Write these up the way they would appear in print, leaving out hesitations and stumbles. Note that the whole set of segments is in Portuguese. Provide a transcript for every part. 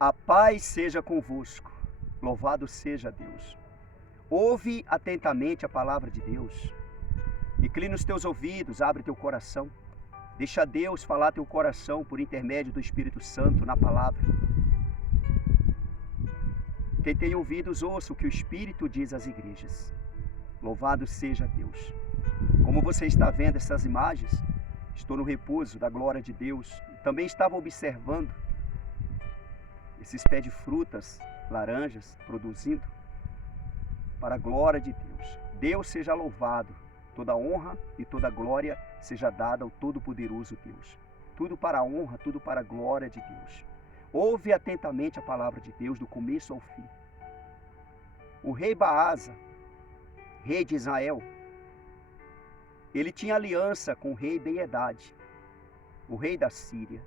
A paz seja convosco. Louvado seja Deus. Ouve atentamente a palavra de Deus. Inclina os teus ouvidos, abre teu coração. Deixa Deus falar teu coração por intermédio do Espírito Santo na palavra. Quem tem ouvidos, ouça o que o Espírito diz às igrejas. Louvado seja Deus. Como você está vendo essas imagens, estou no repouso da glória de Deus. Também estava observando esses pés de frutas, laranjas, produzindo para a glória de Deus. Deus seja louvado, toda honra e toda glória seja dada ao Todo-Poderoso Deus. Tudo para a honra, tudo para a glória de Deus. Ouve atentamente a palavra de Deus do começo ao fim. O rei Baasa, rei de Israel, ele tinha aliança com o rei Ben-Hadad, o rei da Síria.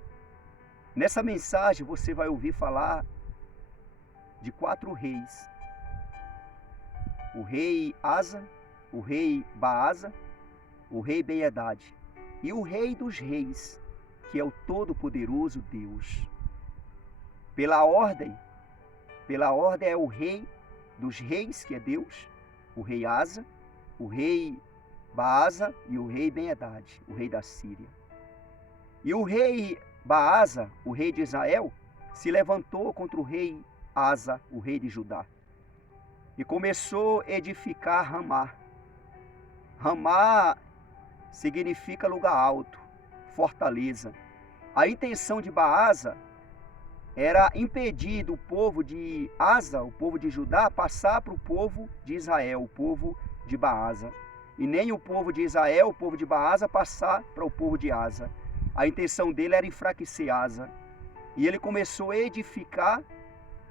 Nessa mensagem você vai ouvir falar de 4 reis. O rei Asa, o rei Baasa, o rei Ben-Hadad e o rei dos reis, que é o Todo-Poderoso Deus. Pela ordem é o rei dos reis, que é Deus, o rei Asa, o rei Baasa e o rei Ben-Hadad, o rei da Síria. E o rei Baasa, o rei de Israel, se levantou contra o rei Asa, o rei de Judá, e começou a edificar Ramá. Ramá significa lugar alto, fortaleza. A intenção de Baasa era impedir do povo de Asa, o povo de Judá, passar para o povo de Israel, o povo de Baasa. E nem o povo de Israel, o povo de Baasa, passar para o povo de Asa. A intenção dele era enfraquecer Asa. E ele começou a edificar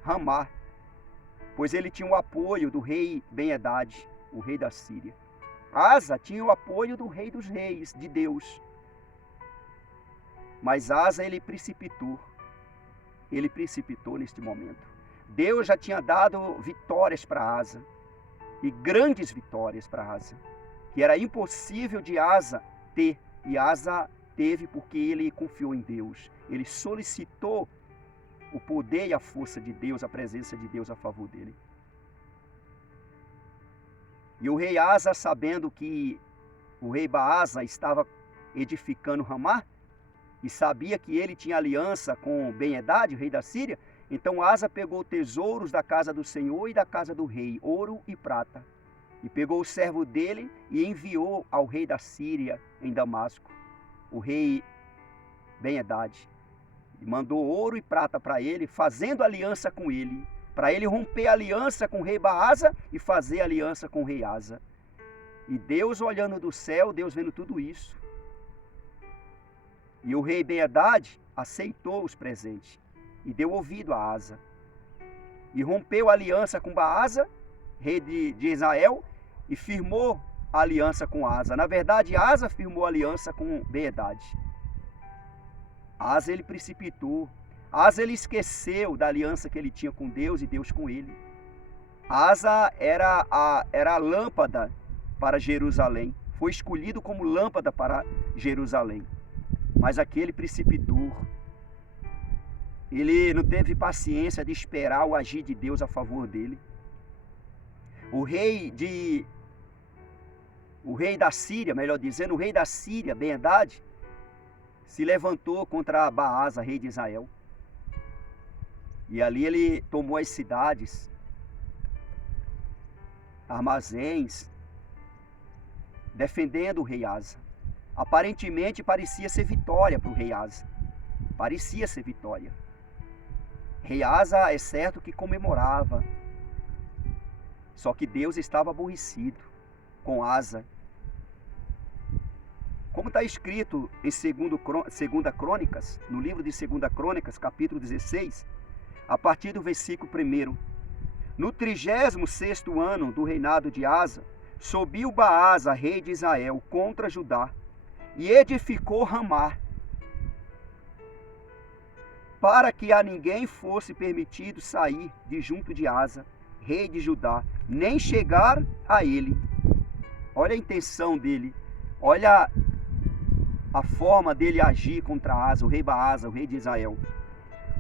Ramá, pois ele tinha o apoio do rei Ben-Hadad, o rei da Síria. Asa tinha o apoio do rei dos reis, de Deus. Mas Asa, ele precipitou neste momento. Deus já tinha dado vitórias para Asa, e grandes vitórias para Asa, que era impossível de Asa ter, e Asa teve porque ele confiou em Deus. Ele solicitou o poder e a força de Deus, a presença de Deus a favor dele. E o rei Asa, sabendo que o rei Baasa estava edificando Ramá, e sabia que ele tinha aliança com Ben-Hadad, o rei da Síria, então Asa pegou tesouros da casa do Senhor e da casa do rei, ouro e prata, e pegou o servo dele e enviou ao rei da Síria em Damasco, o rei Ben-Hadad, e mandou ouro e prata para ele, fazendo aliança com ele, para ele romper aliança com o rei Baasa e fazer aliança com o rei Asa. E Deus olhando do céu, Deus vendo tudo isso, e o rei Ben-Hadad aceitou os presentes e deu ouvido a Asa. E rompeu a aliança com Baasa, rei de Israel, e firmou a aliança com Asa. Na verdade, Asa firmou a aliança com Ben-Hadad. Asa, ele precipitou. Asa, ele esqueceu da aliança que ele tinha com Deus e Deus com ele. Asa era a lâmpada para Jerusalém. Foi escolhido como lâmpada para Jerusalém. Mas aquele precipitou. Ele não teve paciência de esperar o agir de Deus a favor dele. O rei da Síria, melhor dizendo, o rei da Síria, Ben-Hadad, se levantou contra Baasa, rei de Israel. E ali ele tomou as cidades, armazéns, defendendo o rei Asa. Aparentemente parecia ser vitória para o rei Asa. Parecia ser vitória. Rei Asa é certo que comemorava. Só que Deus estava aborrecido com Asa. Como está escrito em 2 Crônicas, no livro de 2 Crônicas, capítulo 16, a partir do versículo 1. No 36º ano do reinado de Asa, subiu Baasa, rei de Israel, contra Judá, e edificou Ramá, para que a ninguém fosse permitido sair de junto de Asa, rei de Judá, nem chegar a ele. Olha a intenção dele, olha a forma dele agir contra Asa, o rei Baasa, o rei de Israel.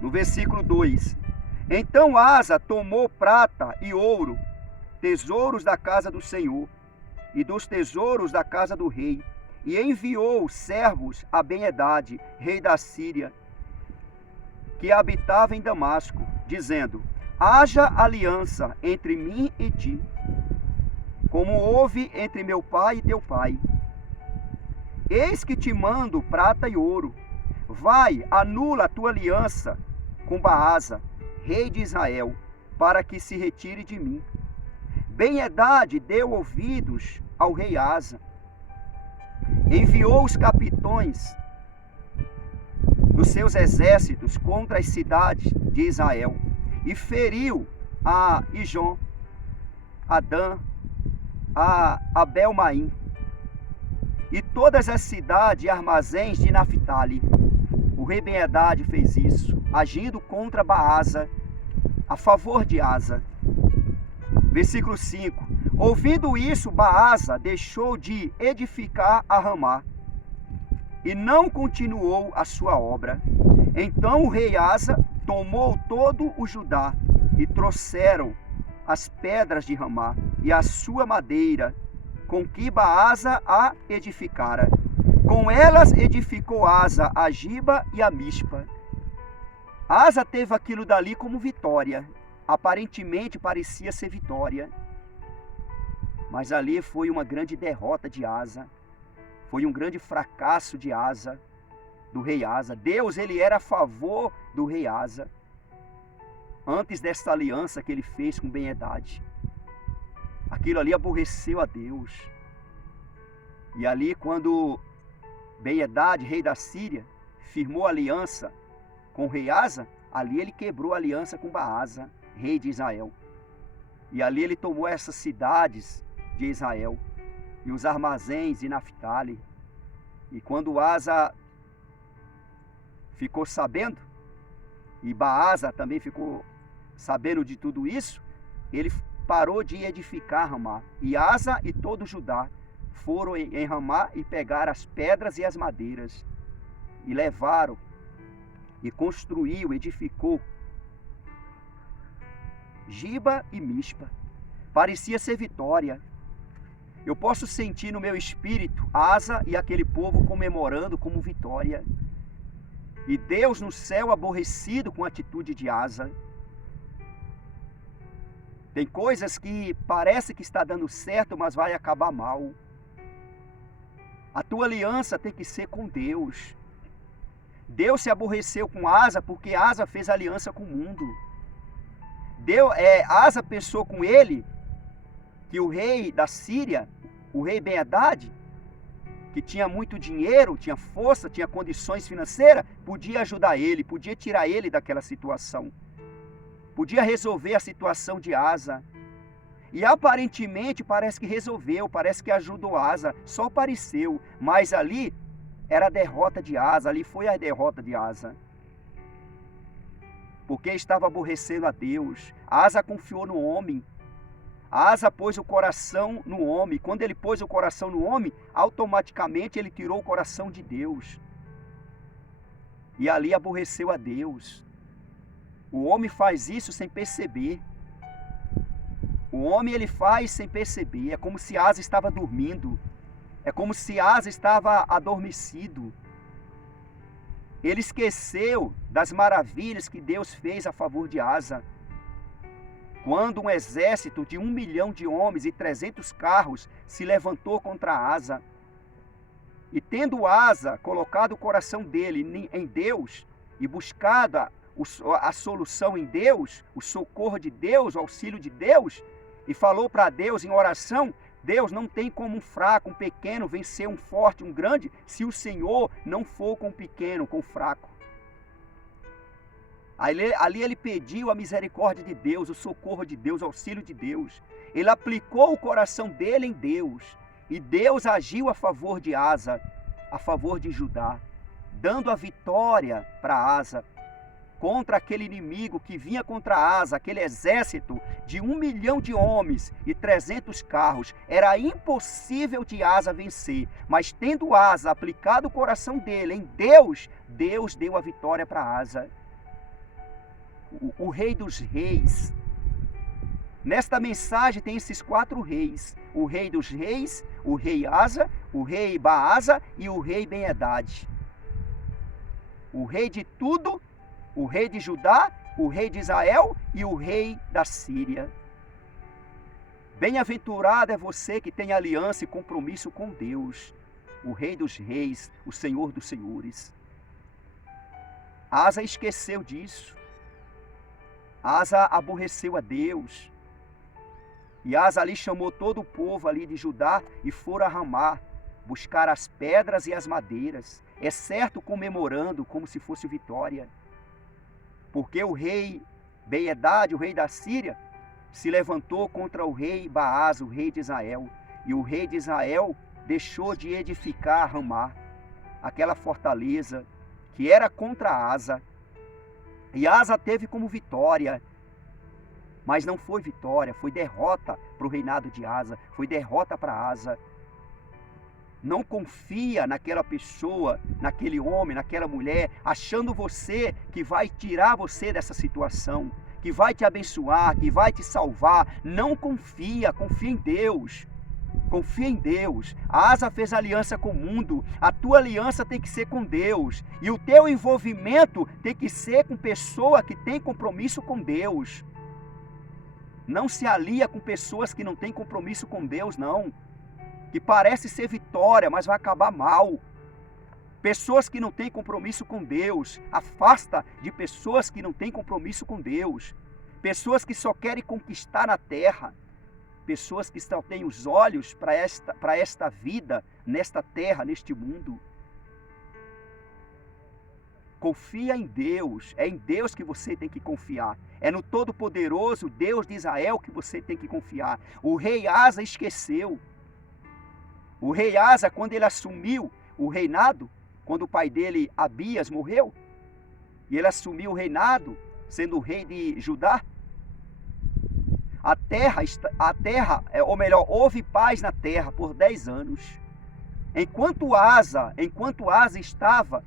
No versículo 2, Então Asa tomou prata e ouro, tesouros da casa do Senhor e dos tesouros da casa do rei, e enviou servos a Ben-Hadad, rei da Síria, que habitava em Damasco, dizendo: haja aliança entre mim e ti, como houve entre meu pai e teu pai. Eis que te mando prata e ouro. Vai, anula a tua aliança com Baasa, rei de Israel, para que se retire de mim. Ben-Hadad deu ouvidos ao rei Asa, enviou os capitões dos seus exércitos contra as cidades de Israel e feriu a Ijon, a Dan, a Abel-Maim e todas as cidades e armazéns de Naphtali. O rei Ben-Hadad fez isso, agindo contra Baasa, a favor de Asa. Versículo 5. Ouvindo isso, Baasa deixou de edificar a Ramá e não continuou a sua obra. Então o rei Asa tomou todo o Judá e trouxeram as pedras de Ramá e a sua madeira, com que Baasa a edificara. Com elas edificou Asa a Giba e a Mispa. Asa teve aquilo dali como vitória. Aparentemente parecia ser vitória. Mas ali foi uma grande derrota de Asa. Foi um grande fracasso de Asa, do rei Asa. Deus, ele era a favor do rei Asa, antes dessa aliança que ele fez com Ben-Hadad. Aquilo ali aborreceu a Deus. E ali, quando Ben-Hadad, rei da Síria, firmou aliança com o rei Asa, ali ele quebrou a aliança com Baasa, rei de Israel. E ali ele tomou essas cidades de Israel e os armazéns de Naphtali. E quando Asa ficou sabendo, e Baasa também ficou sabendo de tudo isso, ele parou de edificar Ramá. E Asa e todo Judá foram em Ramá e pegaram as pedras e as madeiras e levaram e construiu, edificou Giba e Mispa. Parecia ser vitória. Eu posso sentir no meu espírito Asa e aquele povo comemorando como vitória. E Deus no céu aborrecido com a atitude de Asa. Tem coisas que parece que está dando certo, mas vai acabar mal. A tua aliança tem que ser com Deus. Deus se aborreceu com Asa porque Asa fez aliança com o mundo. Asa pensou com ele que o rei da Síria, o rei Ben-Hadad, que tinha muito dinheiro, tinha força, tinha condições financeiras, podia ajudar ele, podia tirar ele daquela situação. Podia resolver a situação de Asa. E aparentemente parece que resolveu, parece que ajudou Asa, só pareceu. Mas ali era a derrota de Asa, ali foi a derrota de Asa. Porque estava aborrecendo a Deus. Asa confiou no homem. Asa pôs o coração no homem. Quando ele pôs o coração no homem, automaticamente ele tirou o coração de Deus. E ali aborreceu a Deus. O homem faz isso sem perceber. O homem ele faz sem perceber. É como se Asa estava dormindo. É como se Asa estava adormecido. Ele esqueceu das maravilhas que Deus fez a favor de Asa. Quando um exército de 1 milhão de homens e 300 carros se levantou contra Asa. E tendo Asa colocado o coração dele em Deus e buscado a solução em Deus, o socorro de Deus, o auxílio de Deus, e falou para Deus em oração: Deus, não tem como um fraco, um pequeno vencer um forte, um grande, se o Senhor não for com o pequeno, com o fraco. Ali ele pediu a misericórdia de Deus, o socorro de Deus, o auxílio de Deus. Ele aplicou o coração dele em Deus. E Deus agiu a favor de Asa, a favor de Judá, dando a vitória para Asa contra aquele inimigo que vinha contra Asa, aquele exército de 1 milhão de homens e 300 carros. Era impossível de Asa vencer, mas tendo Asa aplicado o coração dele em Deus, Deus deu a vitória para Asa. o Rei dos Reis. Nesta mensagem tem esses 4 reis: o Rei dos Reis, o Rei Asa, o Rei Baasa e o Rei Ben-Hadad. O Rei de tudo, o Rei de Judá, o Rei de Israel e o Rei da Síria. Bem-aventurado é você que tem aliança e compromisso com Deus, o Rei dos Reis, o Senhor dos Senhores. Asa esqueceu disso. Asa aborreceu a Deus. E Asa ali chamou todo o povo ali de Judá e foram a Ramá, buscar as pedras e as madeiras, é certo comemorando como se fosse vitória. Porque o rei Ben-Hadad, o rei da Síria, se levantou contra o rei Baasa, o rei de Israel. E o rei de Israel deixou de edificar Ramá, aquela fortaleza que era contra Asa. E Asa teve como vitória, mas não foi vitória, foi derrota para o reinado de Asa, foi derrota para Asa. Não confia naquela pessoa, naquele homem, naquela mulher, achando você que vai tirar você dessa situação, que vai te abençoar, que vai te salvar. Não confia, confia em Deus. Confia em Deus. A Asa fez aliança com o mundo. A tua aliança tem que ser com Deus. E o teu envolvimento tem que ser com pessoa que tem compromisso com Deus. Não se alia com pessoas que não têm compromisso com Deus, não. Que parece ser vitória, mas vai acabar mal. Pessoas que não têm compromisso com Deus. Afasta de pessoas que não têm compromisso com Deus. Pessoas que só querem conquistar na terra. Pessoas que só têm os olhos para esta vida, nesta terra, neste mundo. Confia em Deus. É em Deus que você tem que confiar. É no Todo-Poderoso Deus de Israel que você tem que confiar. O rei Asa esqueceu. O rei Asa, quando ele assumiu o reinado, quando o pai dele, Abias, morreu, e ele assumiu o reinado, sendo o rei de Judá, ou melhor, houve paz na terra por 10 anos. Enquanto Asa estava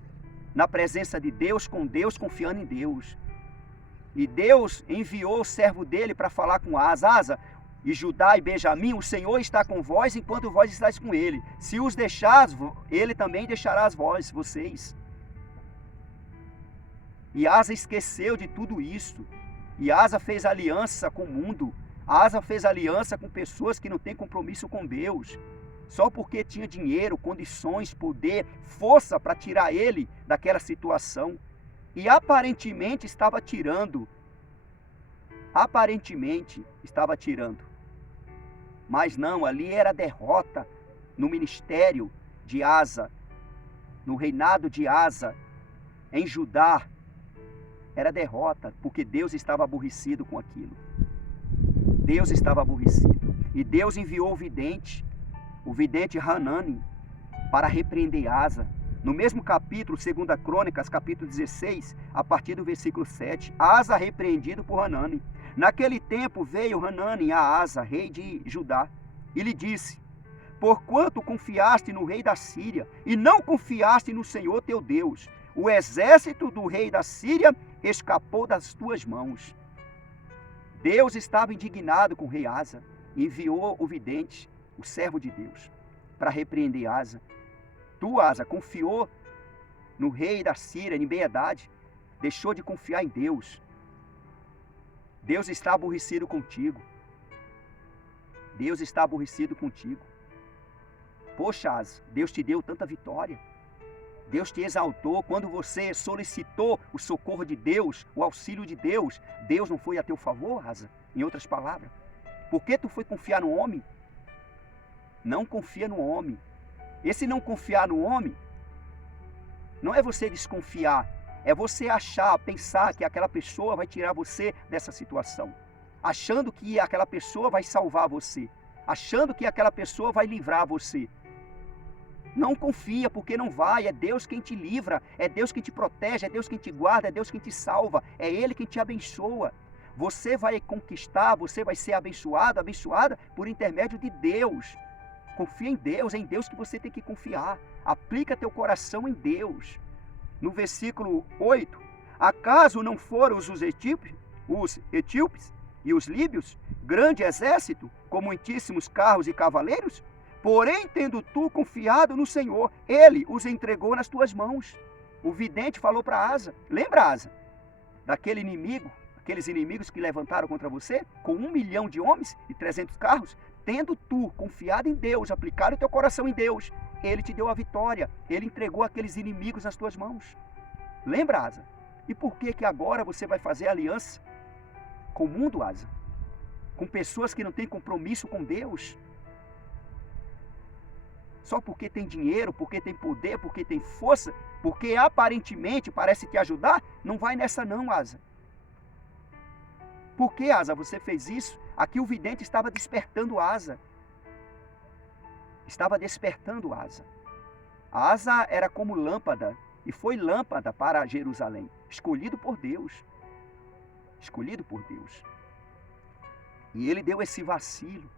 na presença de Deus, com Deus, confiando em Deus. E Deus enviou o servo dele para falar com Asa: Asa, e Judá e Benjamim, o Senhor está com vós enquanto vós estáis com ele. Se os deixar, ele também deixará vocês. E Asa esqueceu de tudo isso. E Asa fez aliança com o mundo. Asa fez aliança com pessoas que não têm compromisso com Deus. Só porque tinha dinheiro, condições, poder, força para tirar ele daquela situação. E aparentemente estava tirando. Mas não, ali era derrota no ministério de Asa, no reinado de Asa, em Judá. Era derrota, porque Deus estava aborrecido com aquilo. Deus estava aborrecido. E Deus enviou o vidente Hanani, para repreender Asa. No mesmo capítulo, 2 Crônicas, capítulo 16, a partir do versículo 7, Asa repreendido por Hanani. Naquele tempo veio Hanani a Asa, rei de Judá, e lhe disse: porquanto confiaste no rei da Síria, e não confiaste no Senhor teu Deus, o exército do rei da Síria escapou das tuas mãos. Deus estava indignado com o rei Asa, e enviou o vidente, o servo de Deus, para repreender Asa. Tu, Asa, confiou no rei da Síria, em Ben-Hadad, deixou de confiar em Deus. Deus está aborrecido contigo. Deus está aborrecido contigo. Poxa, Asa, Deus te deu tanta vitória. Deus te exaltou. Quando você solicitou o socorro de Deus, o auxílio de Deus, Deus não foi a teu favor, Asa? Em outras palavras, por que tu foi confiar no homem? Não confia no homem. Esse não confiar no homem não é você desconfiar, é você achar, pensar que aquela pessoa vai tirar você dessa situação, achando que aquela pessoa vai salvar você, achando que aquela pessoa vai livrar você. Não confia, porque não vai. É Deus quem te livra, é Deus quem te protege, é Deus quem te guarda, é Deus quem te salva, é Ele quem te abençoa. Você vai conquistar, você vai ser abençoado, abençoada por intermédio de Deus. Confia em Deus, é em Deus que você tem que confiar. Aplica teu coração em Deus. No versículo 8, Acaso não foram os etíopes e os líbios, grande exército, com muitíssimos carros e cavaleiros? Porém, tendo tu confiado no Senhor, Ele os entregou nas tuas mãos. O vidente falou para Asa, lembra, Asa, daquele inimigo, aqueles inimigos que levantaram contra você, com 1 milhão de homens e 300 carros? Tendo tu confiado em Deus, aplicado o teu coração em Deus, Ele te deu a vitória, Ele entregou aqueles inimigos nas tuas mãos. Lembra, Asa? E por que agora você vai fazer aliança com o mundo, Asa? Com pessoas que não têm compromisso com Deus? Só porque tem dinheiro, porque tem poder, porque tem força, porque aparentemente parece te ajudar? Não vai nessa não, Asa. Por que, Asa, você fez isso? Aqui o vidente estava despertando Asa. Estava despertando Asa. Asa era como lâmpada, e foi lâmpada para Jerusalém, escolhido por Deus. Escolhido por Deus. E ele deu esse vacilo,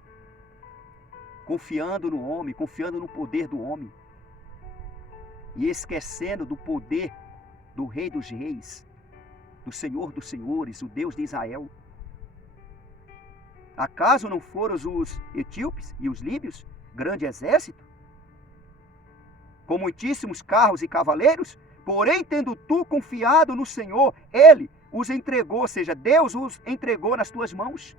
confiando no homem, confiando no poder do homem, e esquecendo do poder do Rei dos Reis, do Senhor dos Senhores, o Deus de Israel. Acaso não foram os etíopes e os líbios, grande exército, com muitíssimos carros e cavaleiros? Porém, tendo tu confiado no Senhor, Ele os entregou, ou seja, Deus os entregou nas tuas mãos.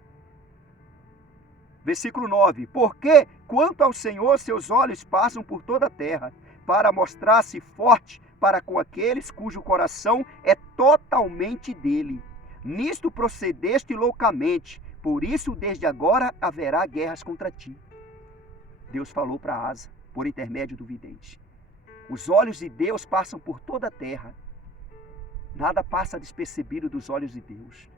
Versículo 9. Porque, quanto ao Senhor, seus olhos passam por toda a terra, para mostrar-se forte para com aqueles cujo coração é totalmente dele. Nisto procedeste loucamente, por isso desde agora haverá guerras contra ti. Deus falou para Asa, por intermédio do vidente. Os olhos de Deus passam por toda a terra. Nada passa despercebido dos olhos de Deus.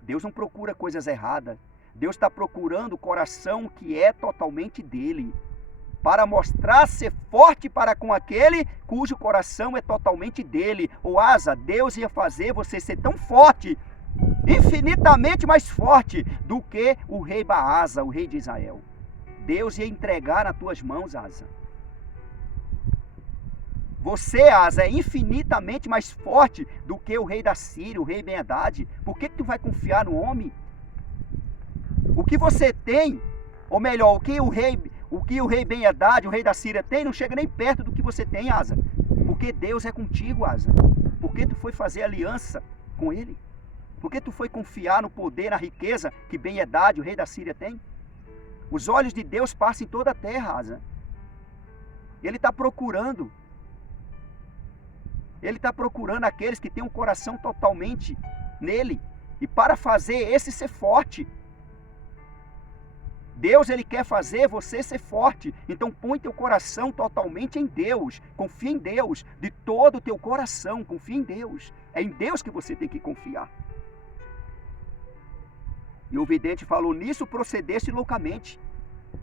Deus não procura coisas erradas. Deus está procurando o coração que é totalmente dele, para mostrar ser forte para com aquele cujo coração é totalmente dele. O Asa, Deus ia fazer você ser tão forte, infinitamente mais forte do que o rei Baasa, o rei de Israel. Deus ia entregar nas tuas mãos, Asa. Você, Asa, é infinitamente mais forte do que o rei da Síria, o rei Ben-Hadad. Por que tu vai confiar no homem? O que você tem, ou melhor, o que o rei Ben-Hadad, o rei da Síria tem, não chega nem perto do que você tem, Asa. Porque Deus é contigo, Asa. Porque tu foi fazer aliança com ele? Porque tu foi confiar no poder, na riqueza que Ben-Hadad, o rei da Síria, tem? Os olhos de Deus passam em toda a terra, Asa. Ele está procurando. Ele está procurando aqueles que têm um coração totalmente nele. E para fazer esse ser forte. Deus, ele quer fazer você ser forte. Então põe teu coração totalmente em Deus. Confia em Deus de todo o teu coração. Confia em Deus. É em Deus que você tem que confiar. E o vidente falou, nisso procedeste loucamente.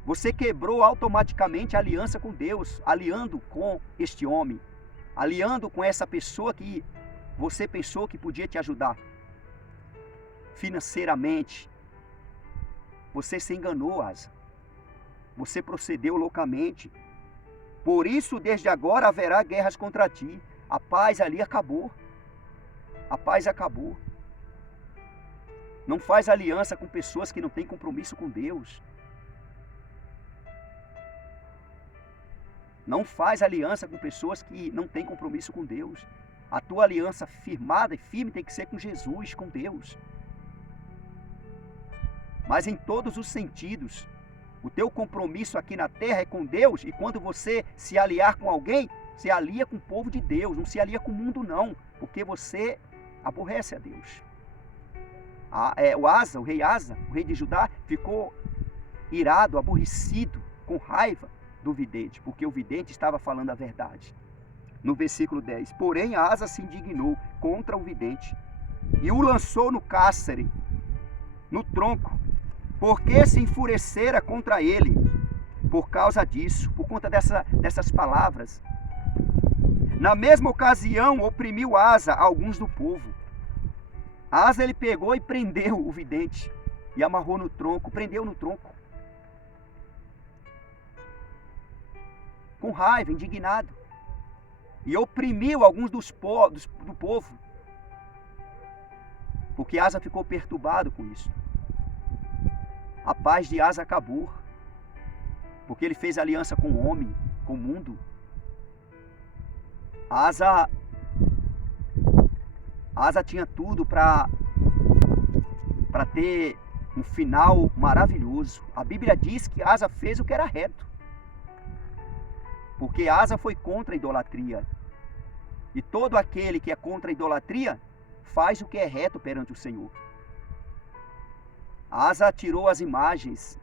Você quebrou automaticamente a aliança com Deus, aliando com este homem, aliando com essa pessoa que você pensou que podia te ajudar financeiramente. Você se enganou, Asa. Você procedeu loucamente. Por isso, desde agora haverá guerras contra ti. A paz ali acabou. A paz acabou. Não faz aliança com pessoas que não têm compromisso com Deus. Não faz aliança com pessoas que não têm compromisso com Deus. A tua aliança firmada e firme tem que ser com Jesus, com Deus. Mas em todos os sentidos. O teu compromisso aqui na terra é com Deus, e quando você se aliar com alguém, se alia com o povo de Deus, não se alia com o mundo não, porque você aborrece a Deus. O Asa, o rei de Judá, ficou irado, aborrecido, com raiva do vidente, porque o vidente estava falando a verdade. No versículo 10, porém Asa se indignou contra o vidente e o lançou no cárcere, no tronco, porque se enfurecera contra ele por causa disso, por conta dessas palavras. Na mesma ocasião, oprimiu Asa alguns do povo. Asa, ele pegou e prendeu o vidente e amarrou no tronco, prendeu no tronco. Com raiva, indignado. E oprimiu alguns do povo. porque Asa ficou perturbado com isso. A paz de Asa acabou, porque ele fez aliança com o homem, com o mundo. Asa tinha tudo para ter um final maravilhoso. A Bíblia diz que Asa fez o que era reto, porque Asa foi contra a idolatria. E todo aquele que é contra a idolatria faz o que é reto perante o Senhor. Asa tirou as imagens,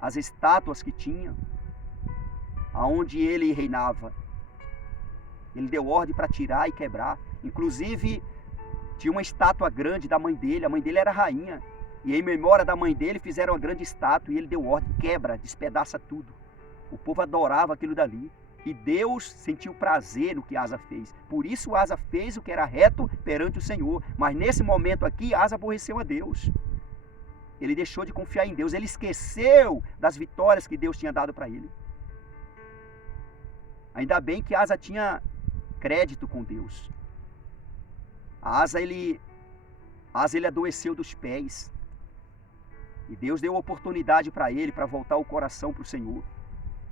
as estátuas que tinha, aonde ele reinava. Ele deu ordem para tirar e quebrar. Inclusive, tinha uma estátua grande da mãe dele. A mãe dele era rainha. E em memória da mãe dele fizeram uma grande estátua. E ele deu ordem, quebra, despedaça tudo. O povo adorava aquilo dali. E Deus sentiu prazer no que Asa fez. Por isso Asa fez o que era reto perante o Senhor. Mas nesse momento aqui, Asa aborreceu a Deus. Ele deixou de confiar em Deus. Ele esqueceu das vitórias que Deus tinha dado para ele. Ainda bem que Asa tinha crédito com Deus. Asa ele adoeceu dos pés. E Deus deu oportunidade para ele, para voltar o coração para o Senhor.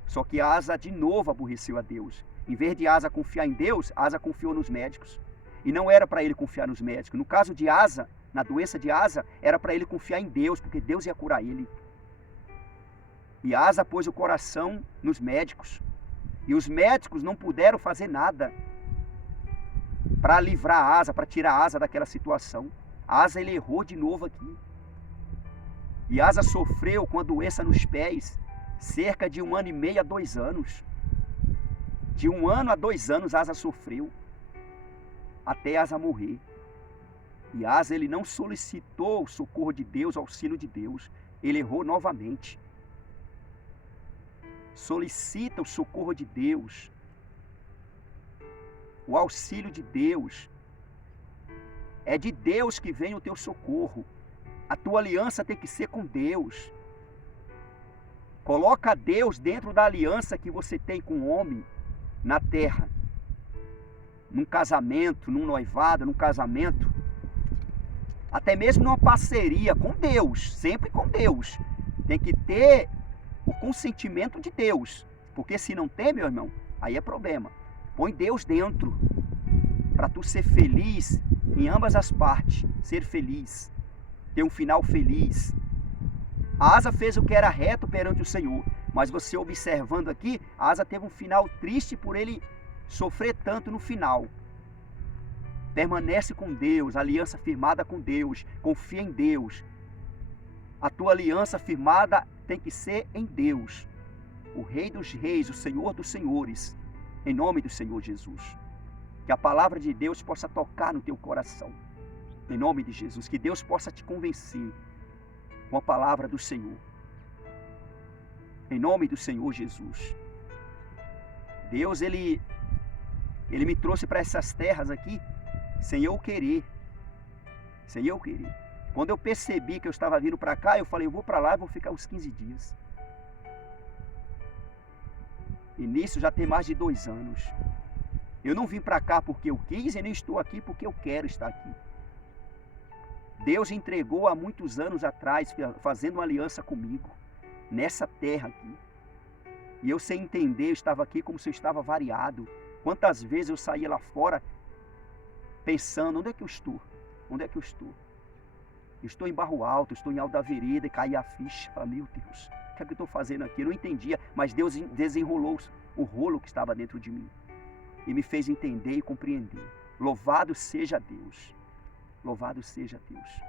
Só que Asa de novo aborreceu a Deus. Em vez de Asa confiar em Deus, Asa confiou nos médicos. E não era para ele confiar nos médicos. No caso de Asa, na doença de Asa, era para ele confiar em Deus, porque Deus ia curar ele. E Asa pôs o coração nos médicos. E os médicos não puderam fazer nada para livrar Asa, para tirar Asa daquela situação. Asa ele errou de novo aqui. E Asa sofreu com a doença nos pés cerca de 1 ano e meio a 2 anos. De 1 ano a 2 anos Asa sofreu, até Asa morrer. E Asa ele não solicitou o socorro de Deus, o auxílio de Deus. Ele errou novamente. Solicita o socorro de Deus, o auxílio de Deus. É de Deus que vem o teu socorro. A tua aliança tem que ser com Deus. Coloca Deus dentro da aliança que você tem com o homem na terra. Num casamento, num noivado, num casamento. Até mesmo numa parceria com Deus, sempre com Deus. Tem que ter o consentimento de Deus. Porque se não tem, meu irmão, aí é problema. Põe Deus dentro, para tu ser feliz em ambas as partes. Ser feliz, ter um final feliz. Asa fez o que era reto perante o Senhor, mas você observando aqui, Asa teve um final triste por ele sofrer tanto no final. Permanece com Deus, aliança firmada com Deus, confia em Deus. A tua aliança firmada tem que ser em Deus, o Rei dos Reis, o Senhor dos Senhores, em nome do Senhor Jesus. Que a palavra de Deus possa tocar no teu coração, em nome de Jesus. Que Deus possa te convencer com a palavra do Senhor, em nome do Senhor Jesus. Deus, Ele me trouxe para essas terras aqui, sem eu querer, sem eu querer. Quando eu percebi que eu estava vindo para cá, eu falei, eu vou para lá e vou ficar uns 15 dias. E nisso já tem mais de 2 anos. Eu não vim para cá porque eu quis e nem estou aqui porque eu quero estar aqui. Deus entregou há muitos anos atrás, fazendo uma aliança comigo, nessa terra aqui. E eu sem entender, eu estava aqui como se eu estava variado. Quantas vezes eu saía lá fora, pensando, onde é que eu estou? Onde é que eu estou? Eu estou em Barro Alto, estou em Alto da Vereda, e caía a ficha. Falei, meu Deus, o que é que eu estou fazendo aqui? Eu não entendia, mas Deus desenrolou o rolo que estava dentro de mim. E me fez entender e compreender. Louvado seja Deus. Louvado seja Deus.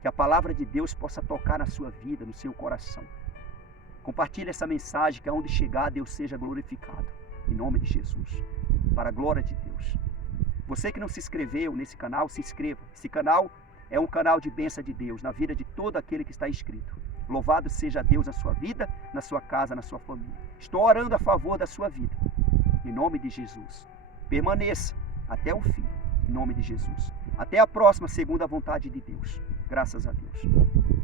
Que a palavra de Deus possa tocar na sua vida, no seu coração. Compartilhe essa mensagem, que aonde chegar, Deus seja glorificado. Em nome de Jesus. Para a glória de Deus. Você que não se inscreveu nesse canal, se inscreva. Esse canal é um canal de bênção de Deus na vida de todo aquele que está inscrito. Louvado seja Deus na sua vida, na sua casa, na sua família. Estou orando a favor da sua vida. Em nome de Jesus. Permaneça até o fim. Em nome de Jesus. Até a próxima, segundo a vontade de Deus. Graças a Deus.